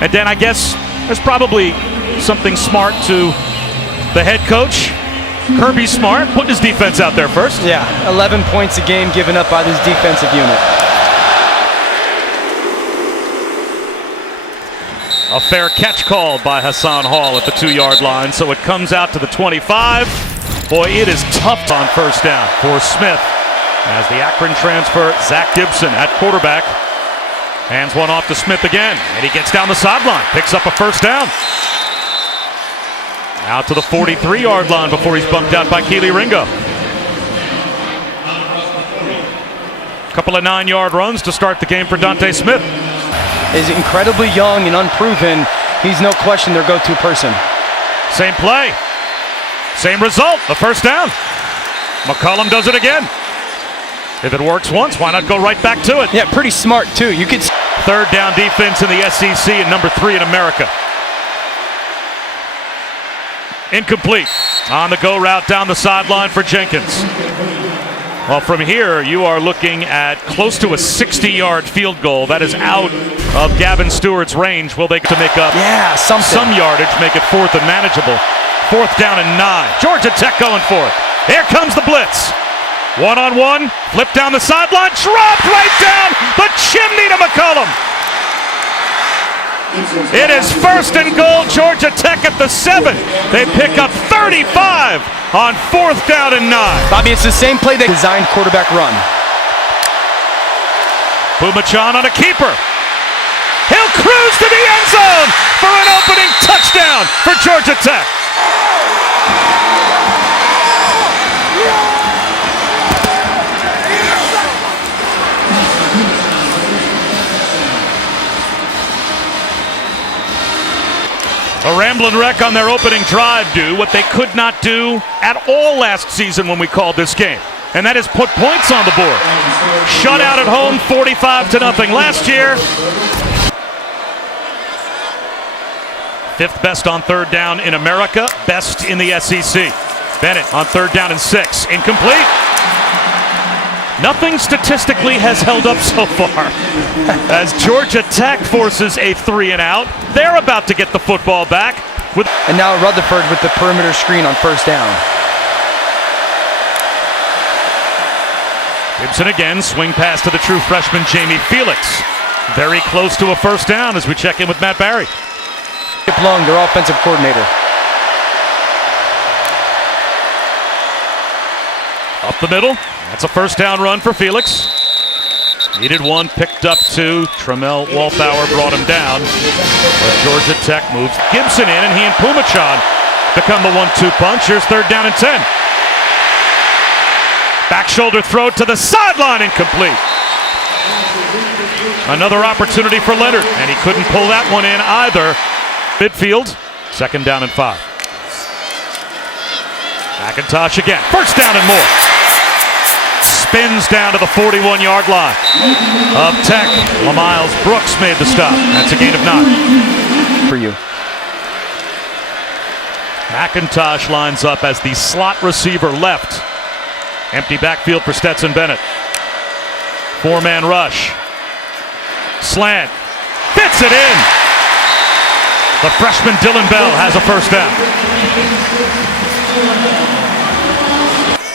And then I guess there's probably something smart to the head coach, Kirby Smart, putting his defense out there first. Yeah, 11 points a game given up by this defensive unit. A fair catch called by Hassan Hall at the 2-yard line, so it comes out to the 25. Boy, it is tough on first down for Smith. As the Akron transfer, Zach Gibson at quarterback. Hands one off to Smith again, and he gets down the sideline, picks up a first down. Out to the 43-yard line before he's bumped out by Keely Ringo. Couple of 9-yard runs to start the game for Dante Smith. Is incredibly young and unproven. He's no question their go-to person. Same play, same result, a first down. McCollum does it again. If it works once, why not go right back to it? Yeah, pretty smart too. You could. Third down defense in the SEC and number 3 in America. Incomplete. On the go route down the sideline for Jenkins. Well, from here, you are looking at close to a 60-yard field goal. That is out of Gavin Stewart's range. Will they get to make up some yardage, make it 4th and manageable? 4th down and 9. Georgia Tech going for it. Here comes the blitz. One-on-one, flip down the sideline, dropped right down the chimney to McCollum. It is 1st and goal, Georgia Tech at the 7. They pick up 35 on 4th down and 9. Bobby, it's the same play they designed quarterback run. Pumachan on a keeper. He'll cruise to the end zone for an opening touchdown for Georgia Tech. A rambling wreck on their opening drive do what they could not do at all last season when we called this game, and that is put points on the board. Shut out at home, 45-0 last year. 5th best on 3rd down in America, best in the SEC. Bennett on 3rd down and 6, incomplete. Nothing statistically has held up so far. As Georgia Tech forces a 3 and out, they're about to get the football back. And now Rutherford with the perimeter screen on 1st down. Gibson again, swing pass to the true freshman Jamie Felix. Very close to a 1st down as we check in with Matt Barry. Skip Long, their offensive coordinator. Up the middle, that's a 1st down run for Felix. Needed 1, picked up 2. Tramel Walthour brought him down. But Georgia Tech moves Gibson in, and he and Pumachan become the 1-2 punch. Here's 3rd down and 10. Back shoulder throw to the sideline, incomplete. Another opportunity for Leonard, and he couldn't pull that one in either. Midfield, 2nd down and 5. McIntosh again, 1st down and more. Spins down to the 41-yard line of Tech. LaMiles Brooks made the stop. That's a gain of 9. For you. McIntosh lines up as the slot receiver left. Empty backfield for Stetson Bennett. 4-man rush. Slant. Fits it in. The freshman Dylan Bell has a 1st down.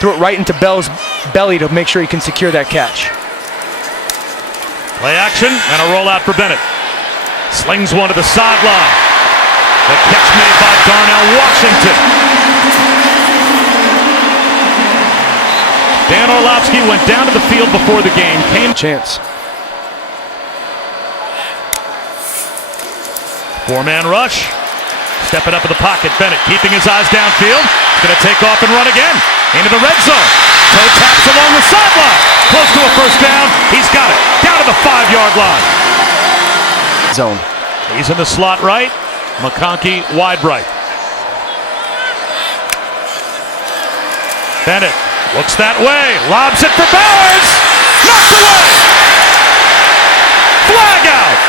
Threw it right into Bell's belly to make sure he can secure that catch. Play action and a rollout for Bennett. Slings one to the sideline. The catch made by Darnell Washington. Dan Orlovsky went down to the field before the game. Chance. 4-man rush. Stepping up in the pocket, Bennett keeping his eyes downfield. He's going to take off and run again. Into the red zone. Toe taps along the sideline. Close to a 1st down. He's got it. Down to the 5-yard line. Zone. He's in the slot right. McConkey wide right. Bennett looks that way. Lobs it for Bowers. Knocked away. Flag out.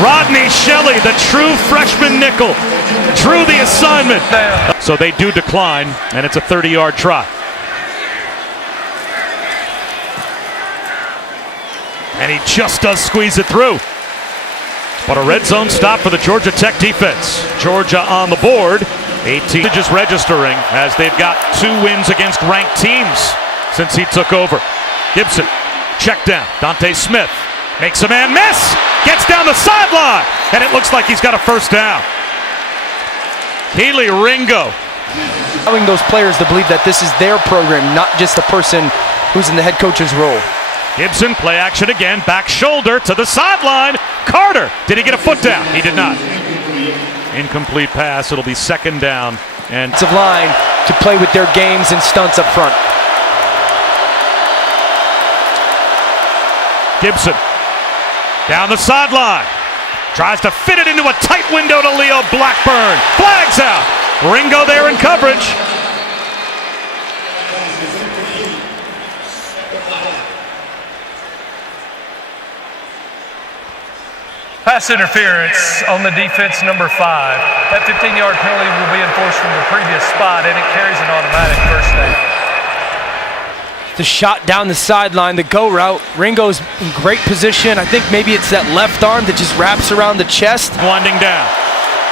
Rodney Shelley, the true freshman nickel, drew the assignment. So they do decline, and it's a 30-yard try. And he just does squeeze it through. But a red zone stop for the Georgia Tech defense. Georgia on the board. 18 just registering as they've got 2 wins against ranked teams since he took over. Gibson, check down. Dante Smith makes a man miss. Gets down the sideline. And it looks like he's got a first down. Keely Ringo. Allowing those players to believe that this is their program, not just the person who's in the head coach's role. Gibson, play action again. Back shoulder to the sideline. Carter, did he get a foot down? He did not. Incomplete pass. It'll be second down. And of line to play with their games and stunts up front. Gibson down the sideline. Tries to fit it into a tight window to Leo Blackburn. Flags out. Ringo there in coverage. Pass interference on the defense, number 5. That 15-yard penalty will be enforced from the previous spot, and it carries an automatic first down. The shot down the sideline, the go route. Ringo's in great position. I think maybe it's that left arm that just wraps around the chest. Winding down.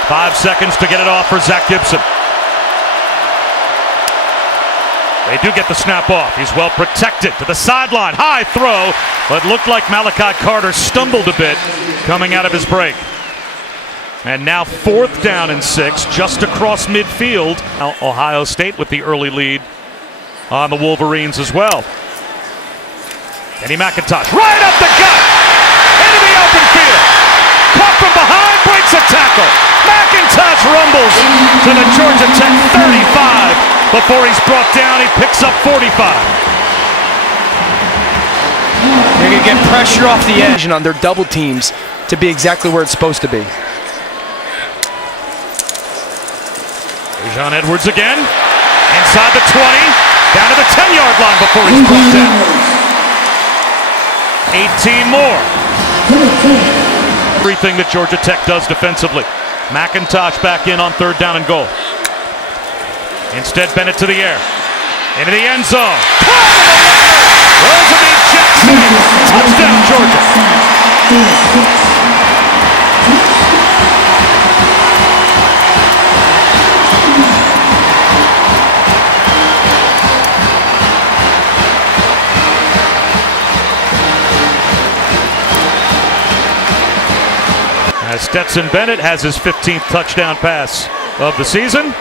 5 seconds to get it off for Zach Gibson. They do get the snap off. He's well protected to the sideline. High throw, but looked like Malachi Carter stumbled a bit coming out of his break. And now 4th down and 6, just across midfield. Now Ohio State with the early lead on the Wolverines as well. Kenny McIntosh, right up the gut, into the open field. Caught from behind, breaks a tackle. McIntosh rumbles to the Georgia Tech 35. Before he's brought down, he picks up 45. They're going to get pressure off the edge and on their double teams to be exactly where it's supposed to be. Dejon Edwards again, inside the 20, down to the 10-yard line before he's brought down. 18 more. Everything that Georgia Tech does defensively. McIntosh back in on 3rd down and goal. Instead, Bennett to the air. Into the end zone. Rosamond Jackson. Touchdown, Georgia. As Stetson Bennett has his 15th touchdown pass of the season.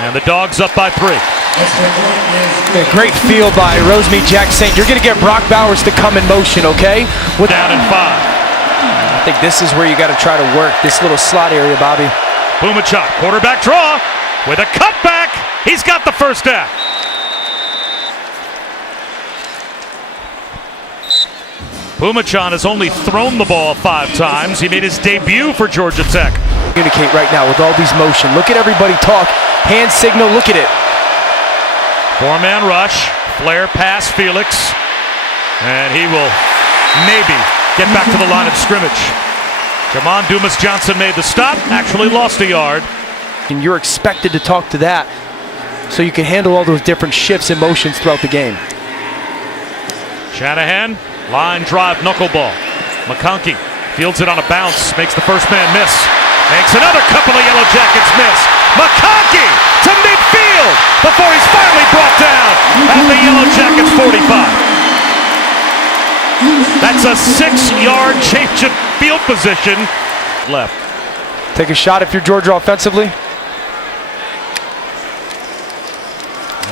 And the Dogs up by 3. A great feel by Rosemary Jackson. You're going to get Brock Bowers to come in motion, okay? Down in 5. I think this is where you got to try to work this little slot area, Bobby. Pumachak, quarterback draw with a cutback. He's got the first down. Pumachan has only thrown the ball 5 times. He made his debut for Georgia Tech. Communicate right now with all these motion. Look at everybody talk. Hand signal, look at it. 4-man rush. Flare pass, Felix. And he will maybe get back to the line of scrimmage. Jamon Dumas-Johnson made the stop. Actually lost a yard. And you're expected to talk to that so you can handle all those different shifts and motions throughout the game. Shanahan, line drive, knuckleball. McConkey fields it on a bounce, makes the first man miss. Makes another couple of Yellow Jackets miss. McConkey to midfield before he's finally brought down at the Yellow Jackets 45. That's a 6-yard change of field position left. Take a shot if you're Georgia offensively.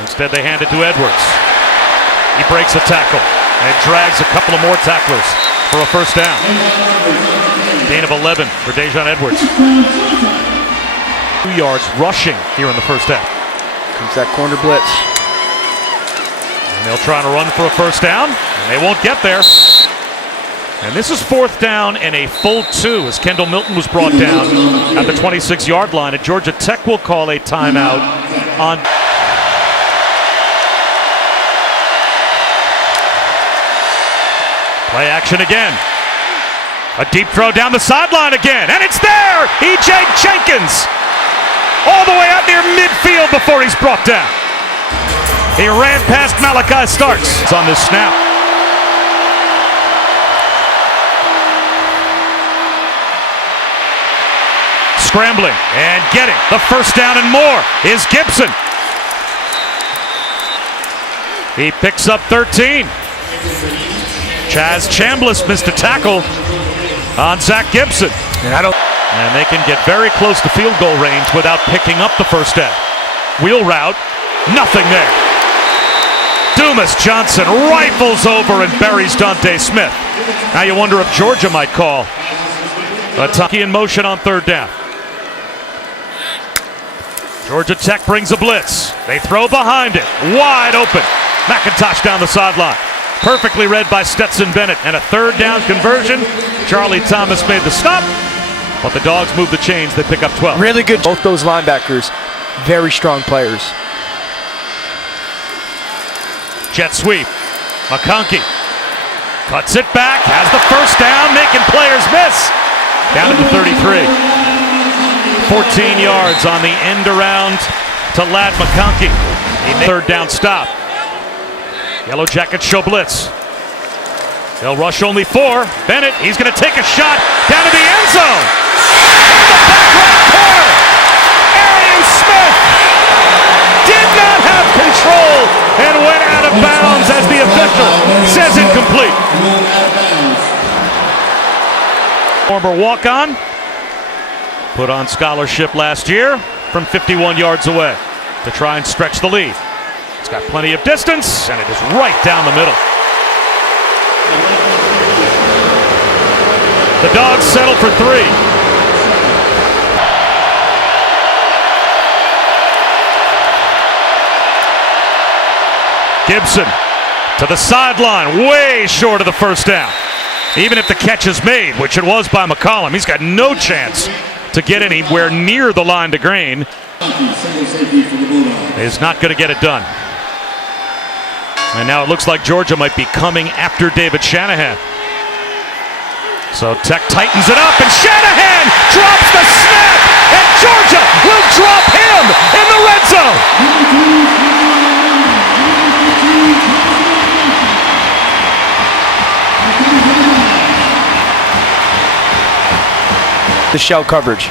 Instead they hand it to Edwards. He breaks a tackle and drags a couple of more tacklers for a first down. Gain of 11 for Dejon Edwards. 2 yards rushing here in the first half. Comes that corner blitz. And they'll try to run for a first down, and they won't get there. And this is 4th down and a full 2 as Kendall Milton was brought down at the 26-yard line. And Georgia Tech will call a timeout on. Play action again. A deep throw down the sideline again, and it's there! E.J. Jenkins all the way out near midfield before he's brought down. He ran past Malachi Starks on this snap. Scrambling and getting the first down and more is Gibson. He picks up 13. Chaz Chambliss missed a tackle on Zach Gibson. And they can get very close to field goal range without picking up the first down. Wheel route, nothing there. Dumas Johnson rifles over and buries Dante Smith. Now you wonder if Georgia might call a Tucky in motion on third down. Georgia Tech brings a blitz. They throw behind it, wide open. McIntosh down the sideline. Perfectly read by Stetson Bennett. And a third down conversion. Charlie Thomas made the stop, but the Dogs move the chains. They pick up 12. Really good. Both those linebackers, very strong players. Jet sweep. McConkey cuts it back, has the first down, making players miss. Down to the 33. 14 yards on the end around to Ladd McConkey. He made third down stop. Yellow Jackets show blitz. They'll rush only 4. Bennett, he's going to take a shot down to the end zone. In the back right corner, Arian Smith did not have control and went out of bounds as the official says incomplete. Former walk-on, put on scholarship last year from 51 yards away to try and stretch the lead. It's got plenty of distance, and it is right down the middle. The Dogs settle for 3. Gibson to the sideline, way short of the first down. Even if the catch is made, which it was by McCollum, he's got no chance to get anywhere near the line to gain. He's not going to get it done. And now it looks like Georgia might be coming after David Shanahan. So Tech tightens it up, and Shanahan drops the snap, and Georgia will drop him in the red zone. The shell coverage.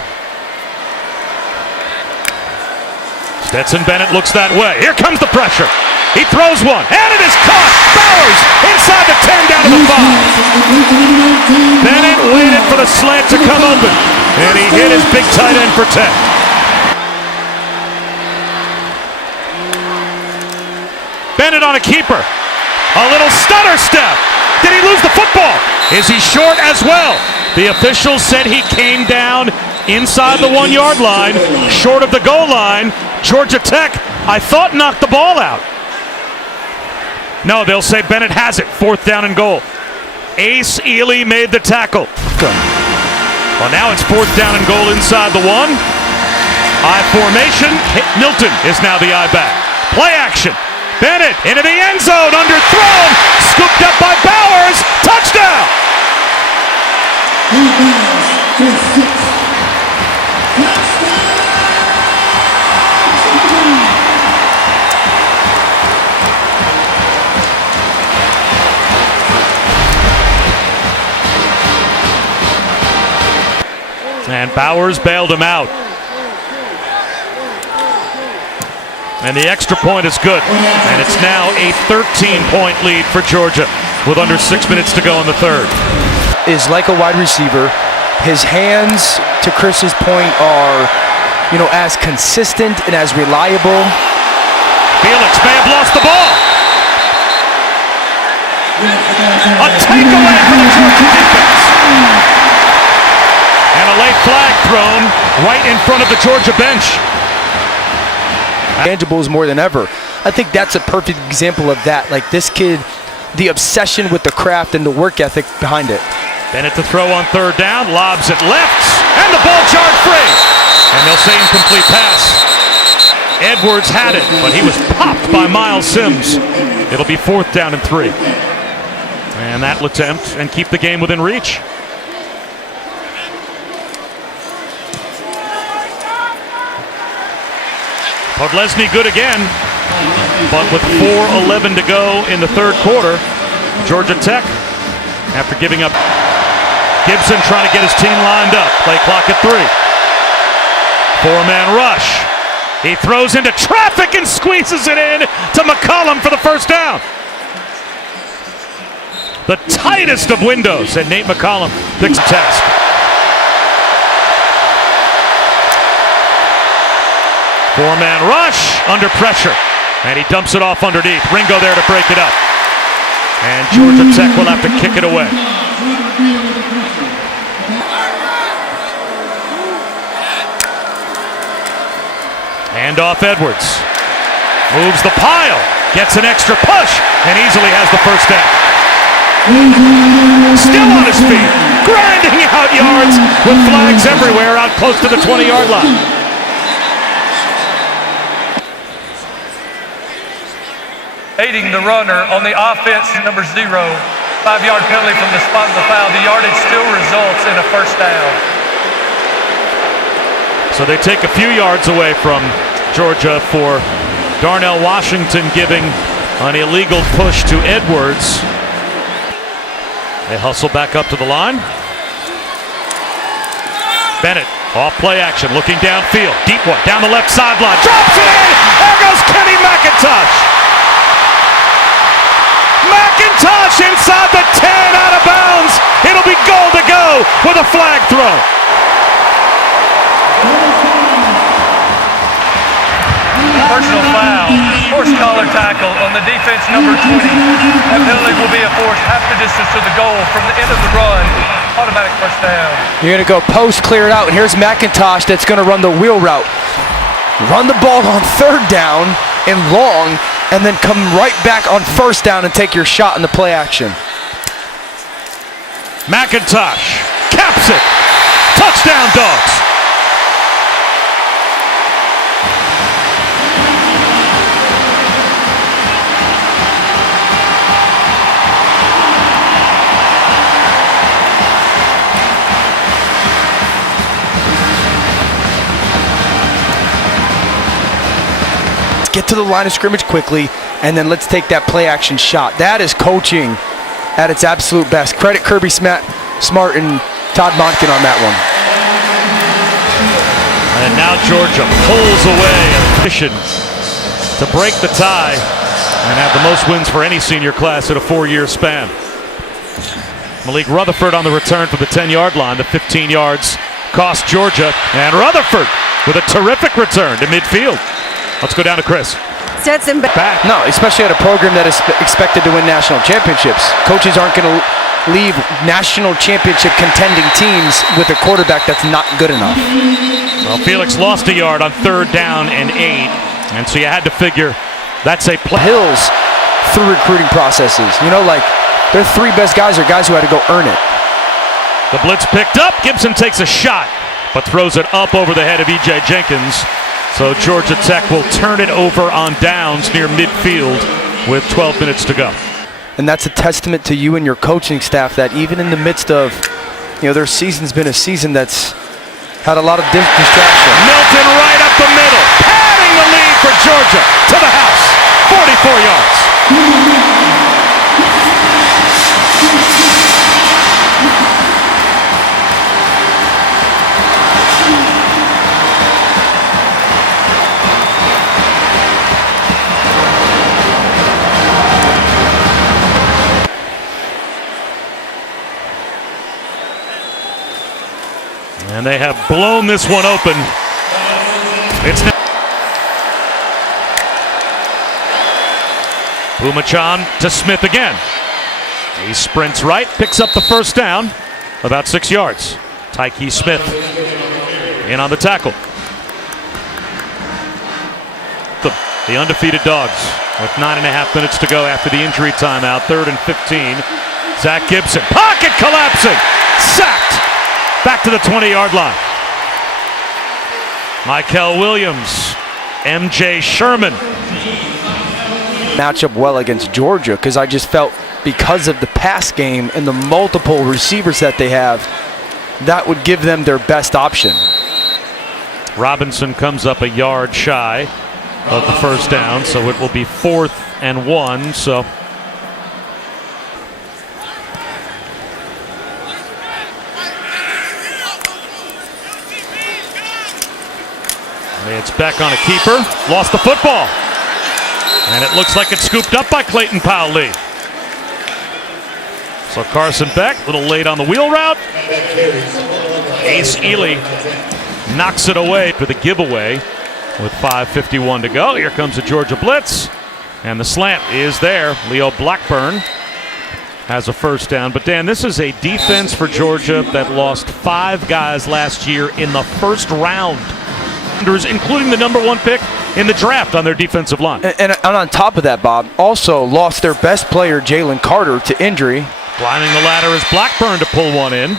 Stetson Bennett looks that way. Here comes the pressure. He throws one, and it is caught. Bowers inside the 10, down to the 5. Bennett waited for the slant to come open, and he hit his big tight end for 10. Bennett on a keeper. A little stutter step. Did he lose the football? Is he short as well? The officials said he came down inside the 1 yard line, short of the goal line. Georgia Tech, I thought, knocked the ball out. No, they'll say Bennett has it. 4th down and goal. Ace Ely made the tackle. Good. Well, now it's 4th down and goal inside the 1. I formation. Milton is now the I back. Play action. Bennett into the end zone, underthrown, scooped up by Bowers. Touchdown. And Bowers bailed him out. And the extra point is good. And it's now a 13-point lead for Georgia with under 6 minutes to go in the third. Is like a wide receiver. His hands, to Chris's point, are, as consistent and as reliable. Felix may have lost the ball. A takeaway for the Georgia defense. And a late flag thrown right in front of the Georgia bench. Tangibles more than ever. I think that's a perfect example of that. Like this kid, the obsession with the craft and the work ethic behind it. Bennett to throw on third down, lobs it left, and the ball jarred free. And they'll say incomplete pass. Edwards had it, but he was popped by Miles Sims. It'll be 4th down and 3. And that will attempt and keep the game within reach. Podlesny good again, but with 4:11 to go in the third quarter, Georgia Tech, after giving up, Gibson trying to get his team lined up. Play clock at 3. Four-man rush. He throws into traffic and squeezes it in to McCollum for the first down. The tightest of windows, and Nate McCollum picks a test. Four-man rush under pressure, and he dumps it off underneath. Ringo there to break it up. And Georgia Tech will have to kick it away. Hand off Edwards. Moves the pile. Gets an extra push and easily has the first down. Still on his feet. Grinding out yards with flags everywhere out close to the 20-yard line. Aiding the runner on the offense, number 0. 5-yard penalty from the spot of the foul. The yardage still results in a first down. So they take a few yards away from Georgia for Darnell Washington giving an illegal push to Edwards. They hustle back up to the line. Bennett, off play action, looking downfield. Deep one, down the left sideline. Drops it in! There goes Kenny McIntosh! McIntosh inside the 10, out of bounds. It'll be goal to go with a flag throw. Personal foul, forced collar tackle on the defense, number 20. That penalty will be a force half the distance to the goal from the end of the run. Automatic first down. You're going to go post, clear it out, and here's McIntosh that's going to run the wheel route. Run the ball on third down and long, and then come right back on first down and take your shot in the play action. McIntosh caps it. Touchdown, Dogs. Get to the line of scrimmage quickly, and then let's take that play action shot. That is coaching at its absolute best. Credit Kirby Smart and Todd Monken on that one. And now Georgia pulls away a position to break the tie and have the most wins for any senior class in a 4-year span. Malik Rutherford on the return for the 10-yard line. The 15 yards cost Georgia, and Rutherford with a terrific return to midfield. Let's go down to Chris. Stetson Back. No, especially at a program that is expected to win national championships. Coaches aren't going to leave national championship contending teams with a quarterback that's not good enough. Well, Felix lost a yard on 3rd down and 8, and so you had to figure that's a play. Hills through recruiting processes. You know, like their 3 best guys are guys who had to go earn it. The blitz picked up. Gibson takes a shot, but throws it up over the head of E.J. Jenkins. So Georgia Tech will turn it over on downs near midfield with 12 minutes to go. And that's a testament to you and your coaching staff that even in the midst of, their season's been a season that's had a lot of distraction. Milton right up the middle, padding the lead for Georgia to the house, 44 yards. And they have blown this one open. It's now Pumachan to Smith again. He sprints right, picks up the first down, about 6 yards. Tyke Smith in on the tackle. The undefeated Dogs with 9.5 minutes to go after the injury timeout. 3rd and 15. Zach Gibson, pocket collapsing, sacked. Back to the 20-yard line. Michael Williams, MJ Sherman. Match up well against Georgia because I just felt because of the pass game and the multiple receivers that they have, that would give them their best option. Robinson comes up a yard shy of the first down, so it will be 4th and 1. So It's back on a keeper. Lost the football. And it looks like it's scooped up by Clayton Powell-Lee. So Carson Beck, a little late on the wheel route. Ace Ely knocks it away for the giveaway with 5:51 to go. Here comes the Georgia blitz. And the slant is there. Leo Blackburn has a first down. But Dan, this is a defense for Georgia that lost 5 guys last year in the first round, including the #1 pick in the draft on their defensive line. And on top of that, Bob, also lost their best player, Jalen Carter, to injury. Climbing the ladder is Blackburn to pull one in.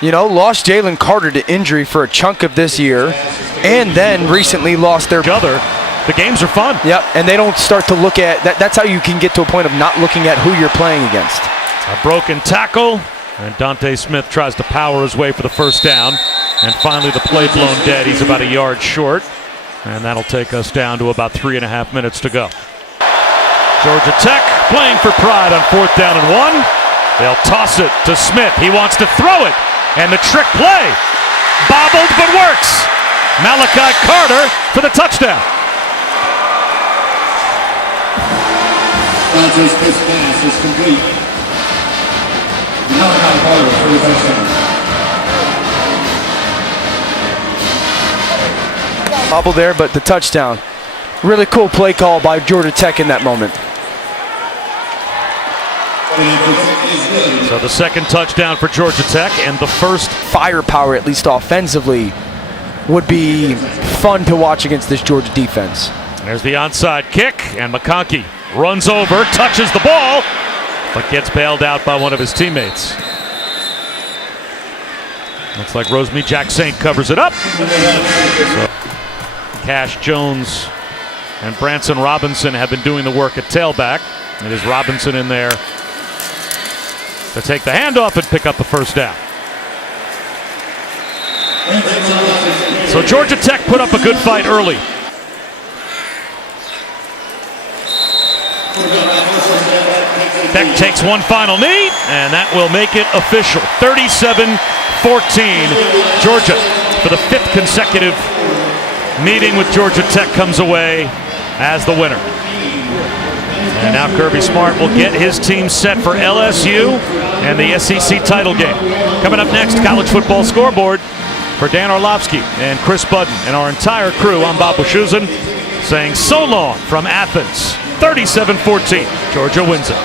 You know, lost Jalen Carter to injury for a chunk of this year, and then recently lost their other. The games are fun. Yep, and they don't start to look at that. That's how you can get to a point of not looking at who you're playing against. A broken tackle, and Dante Smith tries to power his way for the first down. And finally the play blown dead. He's about a yard short, and that'll take us down to about 3.5 minutes to go. Georgia Tech playing for pride on 4th down and 1. They'll toss it to Smith. He wants to throw it, and the trick play. Bobbled but works. Malachi Carter for the touchdown. Dante Smith's pass is complete. Malachi Carter for the touchdown. Bobble there, but the touchdown. Really cool play call by Georgia Tech in that moment. So the second touchdown for Georgia Tech, and the first Firepower, at least offensively, would be fun to watch against this Georgia defense. There's the onside kick, and McConkey runs over, touches the ball, but gets bailed out by one of his teammates. Looks like Rosemary Jack Saint covers it up. So Cash Jones and Branson Robinson have been doing the work at tailback. It is Robinson in there to take the handoff and pick up the first down. So Georgia Tech put up a good fight early. Tech takes one final knee, and that will make it official. 37-14. Georgia, for the 5th consecutive meeting with Georgia Tech, comes away as the winner. And now Kirby Smart will get his team set for LSU and the SEC title game. Coming up next, College Football Scoreboard. For Dan Orlovsky and Chris Budden and our entire crew, I'm Bob Wischusen, saying so long from Athens. 37-14. Georgia wins it.